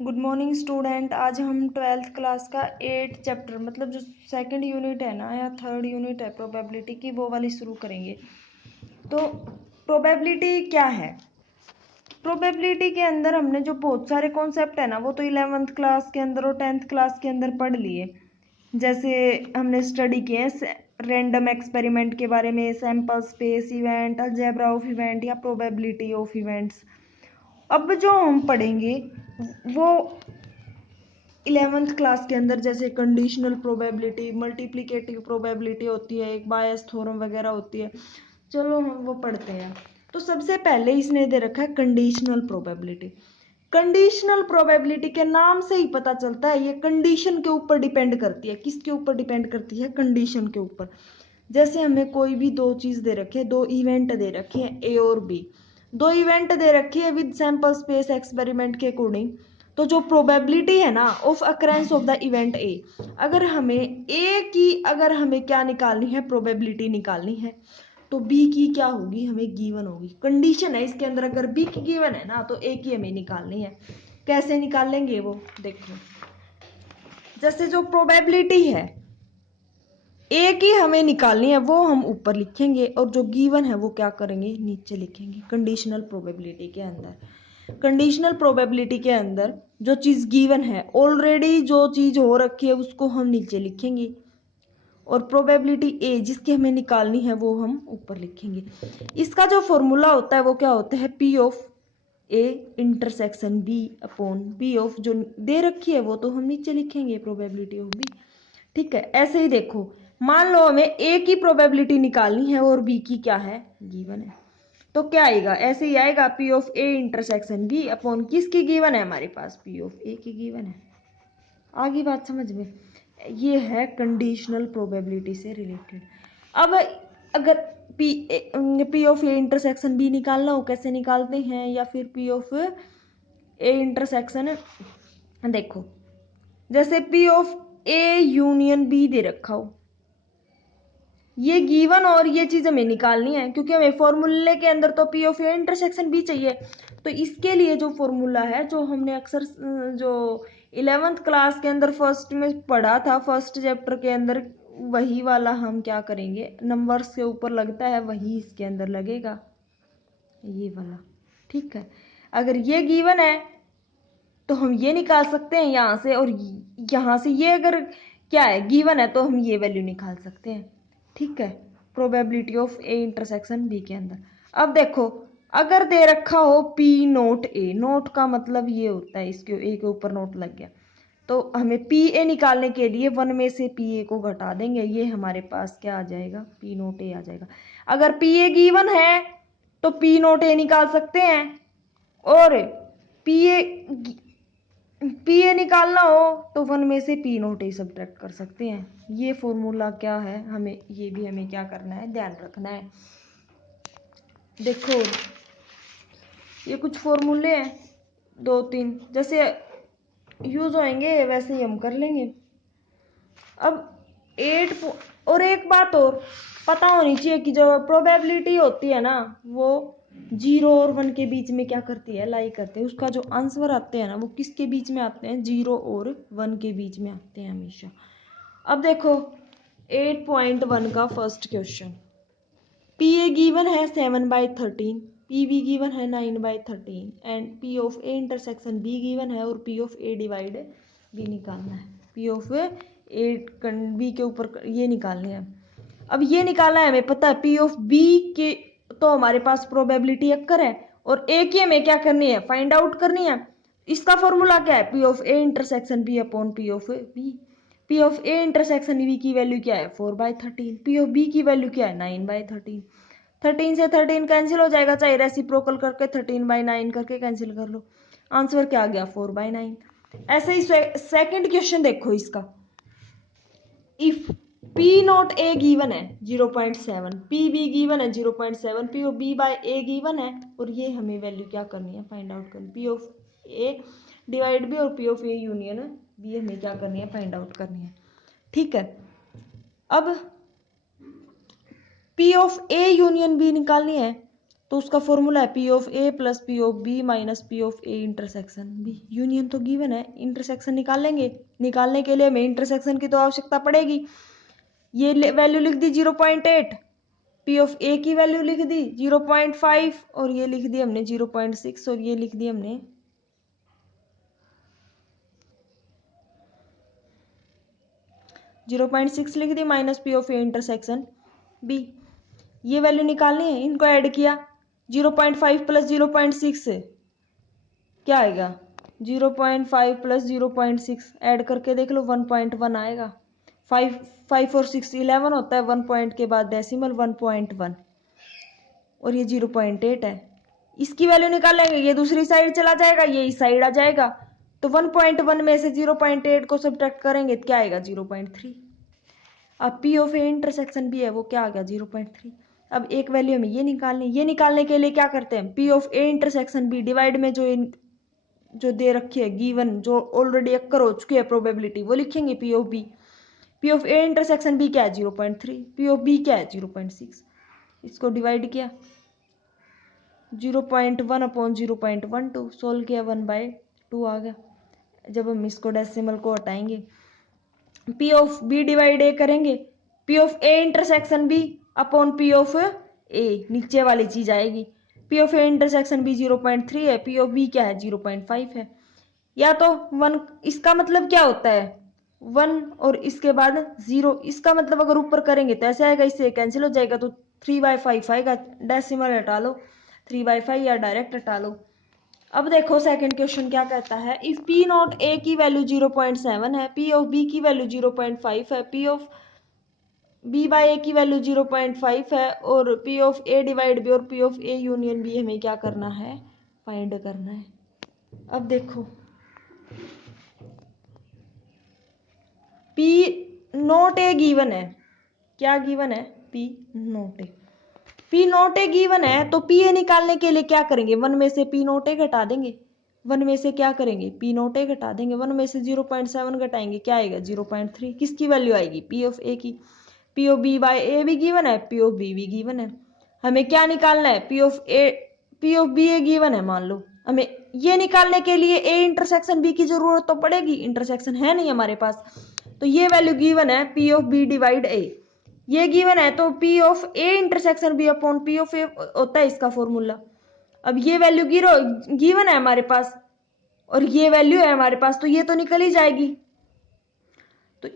Good morning student. आज हम twelfth class का 8 चैप्टर मतलब जो सेकंड यूनिट है ना या थर्ड यूनिट है प्रोबेबिलिटी की, वो वाली शुरू करेंगे। तो प्रोबेबिलिटी क्या है? प्रोबेबिलिटी के अंदर हमने जो बहुत सारे कॉन्सेप्ट है ना वो तो 11th क्लास के अंदर और 10th क्लास के अंदर पढ़ लिए। जैसे हमने स्टडी किए रैंडम एक्सपेरिमेंट के बारे में, sample space event, algebra of event या प्रोबेबिलिटी ऑफ इवेंट्स। अब जो हम पढ़ेंगे वो 11th क्लास के अंदर जैसे कंडीशनल प्रोबेबिलिटी, मल्टीप्लिकेटिव प्रोबेबिलिटी होती है, एक बायस थ्योरम वगैरह होती है। चलो हम वो पढ़ते हैं। तो सबसे पहले इसने दे रखा है कंडीशनल प्रोबेबिलिटी। कंडीशनल प्रोबेबिलिटी के नाम से ही पता चलता है ये कंडीशन के ऊपर डिपेंड करती है। किसके ऊपर डिपेंड करती है? कंडीशन के ऊपर। जैसे हमें कोई भी दो चीज दे रखे हैं, दो इवेंट दे रखे हैं ए और बी, दो इवेंट दे रखी है विद सैंपल स्पेस एक्सपेरिमेंट के अकॉर्डिंग। तो जो प्रोबेबिलिटी है ना of occurrence of the event A, अगर हमें ए की अगर हमें क्या निकालनी है, प्रोबेबिलिटी निकालनी है, तो बी की क्या होगी? हमें गिवन होगी। कंडीशन है इसके अंदर, अगर बी की गिवन है ना तो ए की हमें निकालनी है। कैसे निकालेंगे वो देखो। जैसे जो प्रोबेबिलिटी है ए की हमें निकालनी है वो हम ऊपर लिखेंगे और जो गिवन है वो क्या करेंगे? नीचे लिखेंगे। कंडीशनल प्रोबेबिलिटी के अंदर, कंडीशनल प्रोबेबिलिटी के अंदर जो चीज गिवन है, ऑलरेडी जो चीज हो रखी है उसको हम नीचे लिखेंगे और प्रोबेबिलिटी ए जिसकी हमें निकालनी है वो हम ऊपर लिखेंगे। इसका जो फॉर्मूला होता है वो क्या होता है? P of A intersection B upon P of जो दे रखी है वो तो हम नीचे लिखेंगे, प्रोबेबिलिटी ऑफ बी। ठीक है, ऐसे ही देखो, मान लो हमें ए की प्रोबेबिलिटी निकालनी है और बी की क्या है? गिवन है। तो क्या आएगा? ऐसे ही आएगा, P of A intersection B upon किसकी गिवन है? हमारे पास पी ऑफ ए की गिवन है। आगे बात समझ में? ये है कंडीशनल प्रोबेबिलिटी से रिलेटेड। अब अगर P of A intersection B निकालना हो, कैसे निकालते हैं? या फिर पी ऑफ ए इंटरसेक्शन, देखो जैसे P of A union B दे रखा हो, ये गिवन और ये चीज हमें निकालनी है क्योंकि हमें फॉर्मूले के अंदर तो P of A intersection B चाहिए। तो इसके लिए जो फॉर्मूला है जो हमने अक्सर जो 11th क्लास के अंदर फर्स्ट में पढ़ा था, फर्स्ट चैप्टर के अंदर, वही वाला हम क्या करेंगे? नंबर्स के ऊपर लगता है वही इसके अंदर लगेगा, ये वाला। ठीक है, अगर ये गिवन है तो हम ये निकाल सकते हैं यहाँ से, और यहाँ से ये अगर क्या है? गिवन है, तो हम ये वैल्यू निकाल सकते हैं। ठीक है, probability of A intersection B के अंदर। अब देखो, अगर दे रखा हो पी नोट ए, नोट का मतलब ये होता है इसके ए के ऊपर नोट लग गया, तो हमें पी ए निकालने के लिए वन में से पी ए को घटा देंगे, ये हमारे पास क्या आ जाएगा? पी नोट ए आ जाएगा। अगर पी ए गिवन है तो पी नोट ए निकाल सकते हैं, और पी ए निकालना हो तो वन में से पी नोट ए सब्ट्रैक्ट कर सकते हैं। ये फॉर्मूला क्या है, हमें ये भी हमें क्या करना है? ध्यान रखना है। देखो ये कुछ फॉर्मूले हैं, दो तीन, जैसे यूज होंगे वैसे ही हम कर लेंगे। अब 8 और एक बात और पता होनी चाहिए कि जो प्रोबेबिलिटी होती है ना वो 0 और 1 के बीच में क्या करती है? लाई करती है। उसका जो आंसर आते हैं ना वो किसके बीच में आते हैं? 0 और 1 के बीच में आते हैं हमेशा। अब देखो 8.1 का first question, P A given है 7/13, पी बी गिवन है 9/13 and P of A intersection B given है और P of A divide B निकालना है। पी ऑफ ए बी के ऊपर ये निकालनी है। अब ये निकालना है, हमें पता है पी ऑफ बी के, तो हमारे पास प्रोबेबिलिटी अक्कर है और ए की हमें क्या करनी है? फाइंड आउट करनी है। इसका फॉर्मूला क्या है? P of A intersection B upon P of B. P of A intersection B की वैल्यू क्या है? 4/13। पी ऑफ बी की वैल्यू क्या है? 9/13। 13 से 13 कैंसिल हो जाएगा, चाहे रेसिप्रोकल करके 13/9 करके कैंसिल कर लो। आंसर क्या आ गया? 4/9। ऐसे ही सेकंड क्वेश्चन देखो इसका, if P not A given है 0.7, पी बी गिवन है 0.7, P of B by A given है, और ये हमें वैल्यू क्या करनी है? फाइंड आउट करनी। P of A divide B और P of A union B हमें क्या करनी है? फाइंड आउट करनी है। ठीक है, अब P of A union B निकालनी है तो उसका फॉर्मूला है P of A plus P of B minus P of A intersection B. Union तो गिवन है, इंटरसेक्शन निकाल लेंगे। निकालने के लिए हमें इंटरसेक्शन की तो आवश्यकता पड़ेगी। ये वैल्यू लिख दी 0.8, पी ऑफ ए की वैल्यू लिख दी 0.5 और ये लिख दी हमने 0.6 और ये लिख दी हमने 0.6 लिख दी minus P of A intersection B. ये वैल्यू निकालनी है, इनको ऐड किया 0.5 प्लस 0.6 क्या आएगा 0.5 प्लस 0.6 ऐड करके देख लो 1.1 आएगा। 5 और 6 11 होता है, 1 पॉइंट के बाद डेसिमल 1.1 और ये 0.8 है। इसकी वैल्यू निकालेंगे, ये दूसरी साइड चला जाएगा, ये इस साइड आ जाएगा। तो 1.1 में से 0.8 को सब्ट्रैक्ट करेंगे तो क्या आएगा 0.3। अब पी ऑफ ए इंटरसेक्शन भी है वो क्या आ गया 0.3। अब एक वैल्यू हमें ये निकालनी, ये निकालने के लिए क्या करते हैं P of A intersection B divide में जो दे रखी है गिवन, जो ऑलरेडी अक्कर हो चुकी है प्रोबेबिलिटी, वो लिखेंगे P of B. P of A intersection B क्या है 0.3, पी ऑफ बी क्या है 0.6। इसको डिवाइड किया 0.1 अपॉन 0.12 सोल्व किया 1/2 आ गया। जब हम इसको डेसिमल को हटाएंगे P of B divide A करेंगे, P of A intersection B upon P of A नीचे वाली चीज आएगी। P of A intersection B 0.3 है, पी ऑफ बी क्या है 0.5 है। या तो 1, इसका मतलब क्या होता है 1 और इसके बाद 0, इसका मतलब अगर ऊपर करेंगे तो ऐसे आएगा, इससे कैंसिल हो जाएगा तो 3/5 आएगा। डेसिमल हटा लो 3/5 या डायरेक्ट हटा लो। अब देखो सेकंड क्वेश्चन क्या कहता है, इफ पी नॉट ए की वैल्यू 0.7 है, पी ऑफ बी की वैल्यू 0.5 है, P of B by A की वैल्यू 0.5 है और P of A divide B और P of A union B हमें क्या करना है फाइंड करना है। अब देखो पी नॉट ए गिवन है, क्या गिवन है P not A. P not A given है तो पी ए निकालने के लिए क्या करेंगे 1 में से पी नॉट ए घटा देंगे, 1 में से क्या करेंगे पी नॉट ए घटा देंगे, 1 में से 0.7 घटाएंगे क्या आएगा 0.3। किसकी वैल्यू आएगी पी ऑफ ए की। P of B by A भी गिवन है, पी ऑफ बी भी गिवन है। हमें क्या निकालना है P of B A given है, मान लो हमें ये निकालने के लिए ए इंटरसेक्शन बी की जरूरत तो पड़ेगी, इंटरसेक्शन है नहीं हमारे पास। तो ये वैल्यू गिवन है P of B divide A, ये गिवन है तो P of A intersection B upon P of A होता है इसका फॉर्मूला। अब ये वैल्यू गिवन है हमारे पास और ये वैल्यू है हमारे पास, तो ये तो निकल ही जाएगी। तो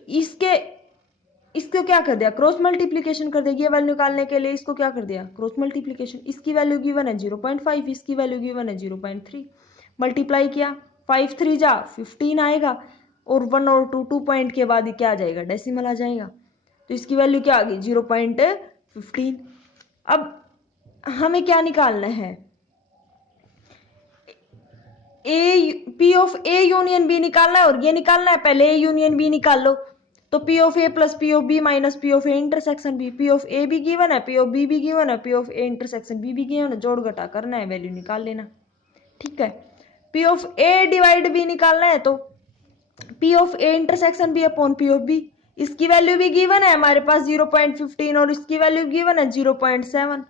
इसको क्या कर दिया क्रॉस मल्टीप्लीकेशन कर दिया, ये वैल्यू निकालने के लिए इसको क्या कर दिया क्रॉस मल्टीप्लीकेशन। इसकी वैल्यू गिवन है 0.5, इसकी वैल्यू गिवन है 0.3, मल्टीप्लाई किया 5 3 जा 15 आएगा और 1 और 2 पॉइंट के बाद ही क्या आ जाएगा डेसिमल आ जाएगा। तो इसकी वैल्यू क्या आ गई 0.15। अब हमें क्या निकालना है P of A union B निकालना है और ये निकालना है, पहले ए यूनियन बी निकाल लो। तो P of A plus P of B minus P of A intersection B, P of A भी गिवन है, पी ऑफ बी भी गिवन है, P of A intersection B भी गिवन है, जोड़ घटा करना है वैल्यू निकाल लेना। ठीक है, P of A divide B निकालना है तो P of A intersection B upon P of B, इसकी वैल्यू भी गिवन है हमारे पास 0.15 और इसकी वैल्यू गिवन है 0.7।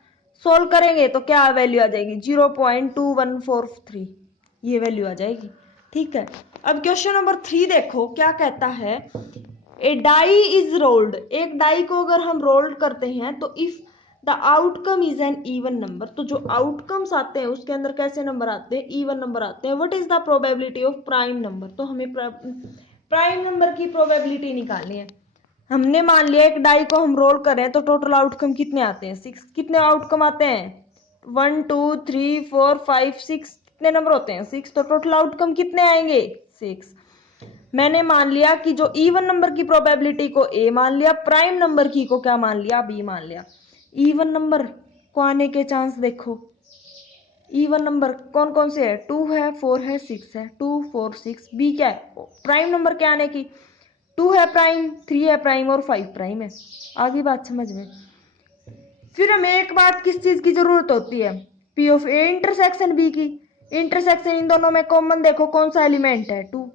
सोल्व करेंगे तो क्या वैल्यू आ जाएगी 0.2143, ये वैल्यू आ जाएगी। ठीक है, अब क्वेश्चन नंबर 3 देखो क्या कहता है, ए डाई इज रोल्ड, एक डाई को अगर हम रोल्ड करते हैं तो if the outcome is an even number, तो जो आउटकम्स आते हैं उसके अंदर कैसे नंबर आते हैं इवन नंबर आते हैं। What is the probability of prime number, तो हमें प्राइम नंबर की प्रोबेबिलिटी निकालनी है। हमने मान लिया एक डाई को हम रोल कर रहे हैं तो टोटल आउटकम कितने आते हैं 6, कितने आउटकम आते हैं 1 2 3 4 5 6, कितने नंबर होते हैं 6, तो टोटल आउटकम कितने आएंगे 6। मैंने मान लिया कि जो इवन नंबर की प्रोबेबिलिटी को ए मान लिया, प्राइम नंबर की को क्या मान लिया बी मान लिया। इवन नंबर को आने के चांस देखो, इवन नंबर कौन कौन से है 2 है 4 है 6 है, 2 4 6, बी क्या है प्राइम नंबर के आने की 2 है प्राइम 3 है प्राइम और 5 प्राइम है। आगे बात समझ में। फिर हमें एक बात किस चीज की जरूरत होती है P of A intersection B की, इंटरसेक्शन इन दोनों में कॉमन देखो कौन सा एलिमेंट है 2।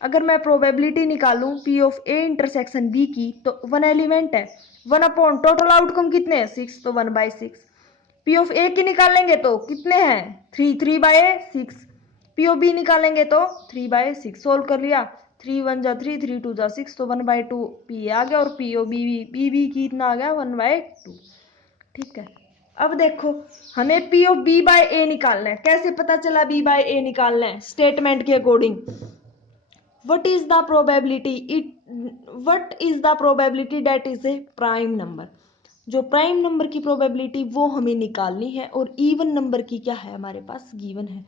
अगर मैं प्रोबेबिलिटी निकालूं P of A intersection B की तो 1 एलिमेंट है, 1 अपॉन टोटल आउटकम कितने हैं 6, तो 1/6। पी ऑफ ए की निकालेंगे तो कितने हैं 3 3/6। पी ऑफ बी निकालेंगे तो 3/6। सोल्व कर लिया, 3 1 जा 3, 3 2 जा 6, तो 1/2 पी आ गया और पी ओ बी कितना आ गया 1/2। ठीक है, अब देखो हमें पी ऑफ बी बाय ए निकालना है। कैसे पता चला बी बाय ए निकालना है? स्टेटमेंट के according what is the probability that is a prime number। जो प्राइम नंबर की प्रोबेबिलिटी वो हमें निकालनी है, और इवन नंबर की क्या है हमारे पास, गिवन है।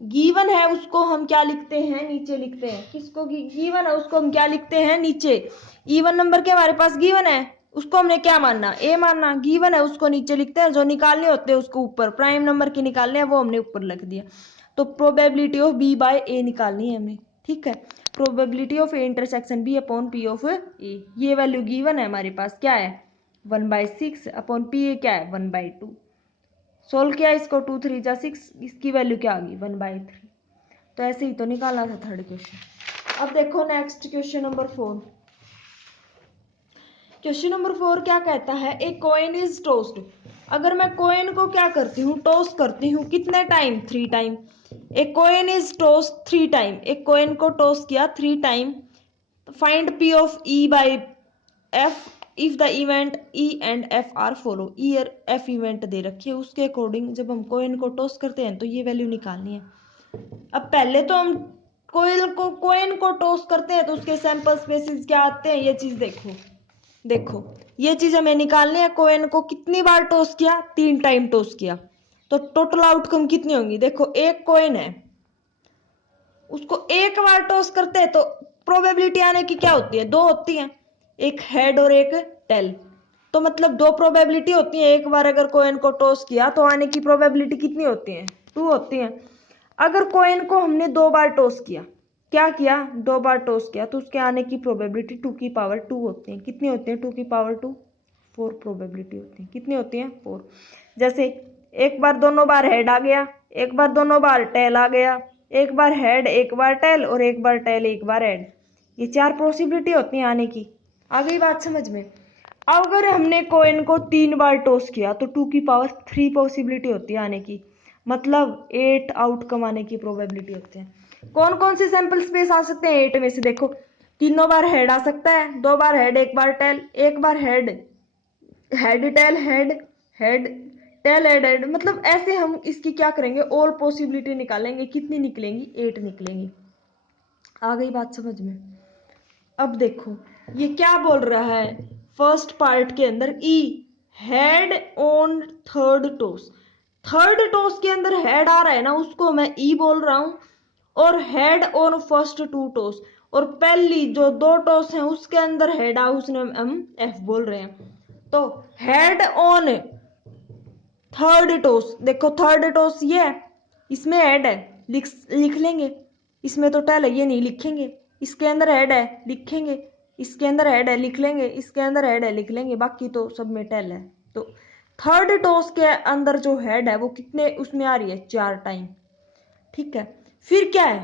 गिवन है उसको हम क्या लिखते हैं, नीचे लिखते हैं। किसको गिवन है उसको हम क्या लिखते हैं, नीचे। इवन नंबर के हमारे पास गिवन है, उसको हमने क्या मानना, ए मानना। गिवन है उसको नीचे लिखते हैं, जो निकालने होते हैं उसको ऊपर। प्राइम नंबर की निकालने है वो हमने ऊपर लिख दिया। तो probability of B by A निकालनी है हमें। ठीक है, probability of A intersection B upon P of A, ये वैल्यू गिवन है हमारे पास, क्या है 1/6 अपॉन पी ए क्या है 1/2। सोल्व किया इसको, 2 3 जा 6, इसकी वैल्यू क्या आ गई 1/3। तो ऐसे ही तो निकालना था थर्ड क्वेश्चन। अब देखो next question number 4। Question number 4 क्या कहता है, ए कॉइन इज टोस्ड। अगर मैं कॉइन को क्या करती हूँ, टॉस करती हूँ, कितने time 3 time. A coin is tossed 3 time, एक कॉइन को टॉस किया 3 time. Find P of E by F if the event E and F are follow. E और एफ इवेंट दे रखी है, उसके अकॉर्डिंग जब हम कॉइन को टॉस करते हैं तो ये वैल्यू निकालनी है। अब पहले तो हम कॉइन को टॉस करते हैं तो उसके सैंपल स्पेसिस क्या आते हैं, ये चीज देखो ये चीज हमें निकालनी है। कॉइन को कितनी बार टॉस किया, 3 टाइम टॉस किया, तो टोटल आउटकम कितनी होंगी। देखो एक कॉइन है, उसको एक बार टॉस करते हैं तो प्रोबेबिलिटी आने की क्या होती है, 2 होती है, एक हेड और एक टेल। तो मतलब 2 प्रोबेबिलिटी होती है। एक बार अगर कॉइन को टॉस किया तो आने की प्रोबेबिलिटी कितनी होती है, 2 होती है। अगर कॉइन को हमने 2 बार टॉस किया, क्या किया 2 बार टॉस किया, तो उसके आने की प्रोबेबिलिटी 2 की पावर 2 होती है। कितनी होती है 2 की पावर 2, 4 प्रोबेबिलिटी होती है। कितनी होती है 4। जैसे एक बार दोनों बार हेड आ गया, एक बार दोनों बार टेल आ गया, एक बार हेड एक बार टेल, और एक बार टेल एक बार हेड, ये 4 पॉसिबिलिटी होती है आने की। आ गई बात समझ में। अब अगर हमने कॉइन को 3 बार टॉस किया तो 2 की पावर 3 पॉसिबिलिटी होती है आने की, मतलब 8 आउटकम आने की प्रोबेबिलिटी होती है। कौन कौन से सैंपल स्पेस आ सकते हैं 8 में से, देखो तीनों बार हेड आ सकता है, 2 बार हेड एक बार टेल, एक बार head tail head head tail head head, मतलब ऐसे हम इसकी क्या करेंगे, ऑल पॉसिबिलिटी निकालेंगे। कितनी निकलेंगी 8 निकलेंगी। आ गई बात समझ में। अब देखो ये क्या बोल रहा है, फर्स्ट पार्ट के अंदर E head on third toss. Third toss के अंदर हेड आ रहा है ना, उसको मैं ई बोल रहा हूं, और हेड ऑन फर्स्ट 2 टॉस, और पहली जो 2 टॉस हैं उसके अंदर हेड आ, उसने हम एफ बोल रहे हैं। तो हेड ऑन थर्ड टॉस, देखो थर्ड टॉस ये है, इसमें हेड है, लिख लेंगे। इसमें तो टेल है, ये नहीं लिखेंगे। इसके अंदर हेड है, लिखेंगे। इसके अंदर हेड है, लिख लेंगे। इसके अंदर हेड है, लिख लेंगे। बाकी तो सब में टेल है। तो थर्ड टॉस के अंदर जो हेड है वो कितने उसमें आ रही है 4 टाइम। ठीक है, फिर क्या है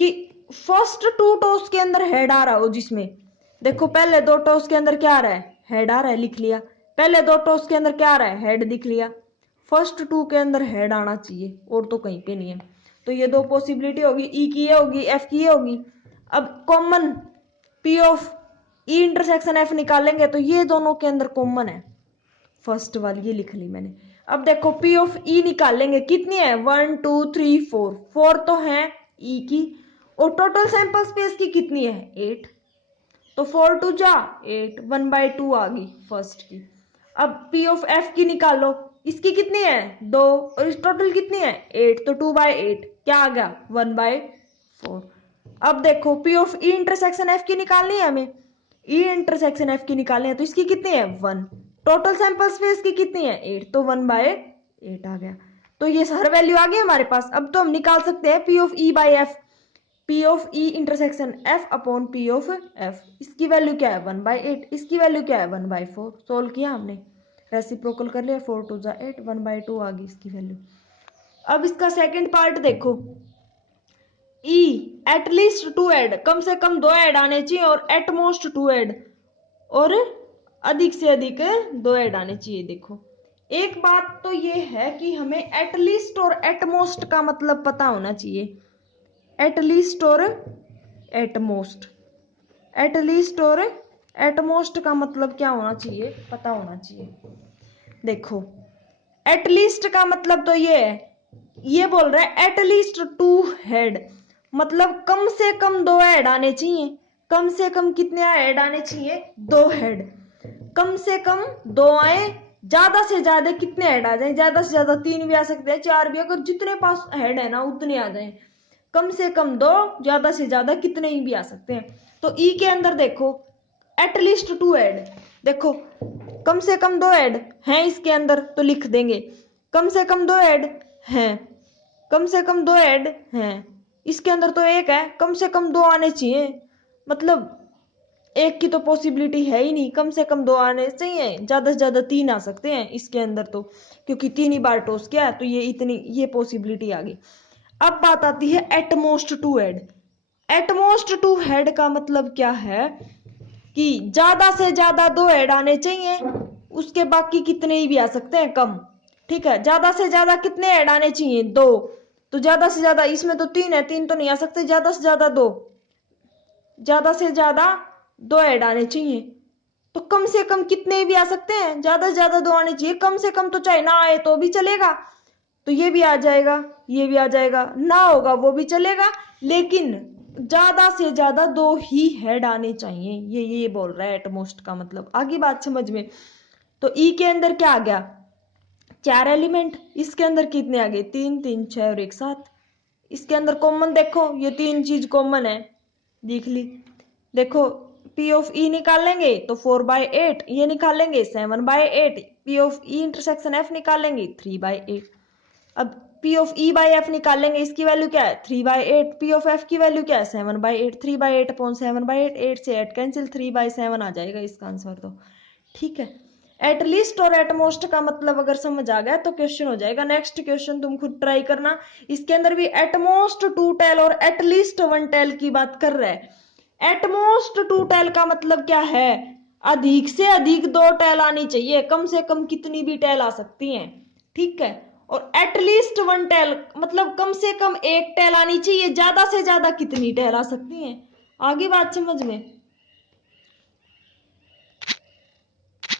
कि फर्स्ट 2 टॉस के अंदर हेड आ रहा हो, जिसमें देखो पहले 2 टॉस के अंदर क्या आ रहा है, हेड आ रहा है, लिख लिया। पहले 2 टॉस के अंदर क्या आ रहा है, हेड, दिख लिया। फर्स्ट 2 के अंदर हेड आना चाहिए, और तो कहीं पे नहीं है। तो ये 2 पॉसिबिलिटी होगी, ई की ये होगी, एफ की ये होगी। अब common P of E intersection F निकालेंगे तो ये दोनों के अंदर कॉमन है, फर्स्ट वाली ये लिख ली मैंने। अब देखो पी ऑफ ई निकालेंगे, कितनी है 1 2 3 4, 4 तो है ई की, और टोटल सैंपल स्पेस की कितनी है 8, तो 4 2 जा 8, 1/2 आ गई फर्स्ट की। अब पी ऑफ एफ की निकालो, इसकी कितनी है 2, और इस टोटल कितनी है 8, तो 2/8 क्या आ गया 1/4। अब देखो P of E intersection F की निकालनी है हमें, ई इंटरसेक्शन एफ की निकालनी है, तो इसकी कितनी है 1, टोटल सैंपल स्पेस की कितनी है 8, तो 1/8 आ गया। तो ये हर वैल्यू आ गई हमारे पास। अब तो हम निकाल सकते हैं P of E by F, P of E intersection F upon P of F. इसकी वैल्यू क्या है 1/8, इसकी वैल्यू क्या है 1/4। सोल्व किया हमने, रेसिप्रोकल कर लिया, 4 2 जा 8, 1/2 आ गई इसकी वैल्यू। अब इसका सेकंड पार्ट देखो, ई एटलीस्ट 2 ऐड, कम से कम 2 ऐड आने चाहिए, और एटमोस्ट 2 ऐड, और अधिक से अधिक 2 ऐड आने चाहिए। देखो एक बात तो ये है कि हमें एटलीस्ट और एटमोस्ट का मतलब पता होना चाहिए। एटलीस्ट और एटमोस्ट, एटलीस्ट और एटमोस्ट का मतलब क्या होना चाहिए, पता होना चाहिए। देखो एटलीस्ट का मतलब तो ये है, ये बोल रहा है एटलीस्ट 2 हेड, मतलब कम से कम 2 हेड आने चाहिए। कम से कम कितने हेड आने चाहिए, 2 हेड। कम से कम 2 आए, ज्यादा से ज्यादा कितने हेड आ जाए, ज्यादा से ज्यादा 3 भी आ सकते हैं, 4 भी, अगर जितने पास हेड है ना उतने आ जाए। कम से कम 2, ज्यादा से ज्यादा कितने ही भी आ सकते हैं। तो ई के अंदर देखो एटलीस्ट 2 हेड, देखो कम से कम 2 हेड हैं इसके अंदर तो लिख देंगे कम से कम 2 हेड हैं, कम से कम 2 हेड हैं। इसके अंदर तो एक है, कम से कम 2 आने चाहिए, मतलब एक की तो पॉसिबिलिटी है ही नहीं, कम से कम 2 आने चाहिए, ज्यादा से ज्यादा 3 आ सकते हैं इसके अंदर तो, क्योंकि 3 ही बार टॉस किया तो ये इतनी ये पॉसिबिलिटी आ गई। अब बात आती है एटमोस्ट 2 हेड। एटमोस्ट 2 हेड का मतलब क्या है कि ज्यादा से ज्यादा 2 हेड आने चाहिए, उसके बाकी कितने ही भी आ सकते हैं कम। ठीक है, ज्यादा से ज्यादा कितने हेड आने चाहिए, 2। तो ज्यादा से ज्यादा इसमें तो 3 है, 3 तो नहीं आ सकते, ज्यादा से ज्यादा 2, ज्यादा से ज्यादा 2 हेड आने चाहिए। तो कम से कम कितने भी आ सकते हैं, ज्यादा से ज्यादा 2 आने चाहिए, कम से कम तो चाहे ना आए तो भी चलेगा, तो ये भी आ जाएगा, ये भी आ जाएगा, ना होगा वो भी चलेगा, लेकिन ज्यादा से ज्यादा 2 ही हेड आने चाहिए, ये बोल रहा है एटमोस्ट का मतलब। आगे बात समझ में। तो ई के अंदर क्या आ गया, 4 एलिमेंट, इसके अंदर कितने आ गए, 3 3 6 और 1 7। इसके अंदर कॉमन देखो, ये 3 चीज कॉमन है, देख ली। देखो पी ऑफ ई निकालेंगे तो 4/8, ये निकालेंगे 7/8, P of E intersection F निकालेंगे 3/8। अब P of E by F निकालेंगे, इसकी वैल्यू क्या है 3/8, पी ऑफ एफ की वैल्यू क्या है 7/8, 3/8 अपॉन 7/8, 8 से 8 कैंसिल, 3/7 आ जाएगा इसका आंसर तो। ठीक है, एटलीस्ट और एटमोस्ट का मतलब अगर समझ आ गया तो क्वेश्चन हो जाएगा। नेक्स्ट क्वेश्चन तुम खुद ट्राई करना, इसके अंदर भी एटमोस्ट 2 टेल और एटलीस्ट 1 टेल की बात कर रहा है। एटमोस्ट 2 टेल का मतलब क्या है, अधिक से अधिक 2 टेल आनी चाहिए, कम से कम कितनी भी टेल आ सकती हैं। ठीक है, और एटलीस्ट 1 टेल मतलब कम से कम 1 टेल आनी चाहिए, ज्यादा से ज्यादा कितनी टेल आ सकती हैं। आगे बात समझ में।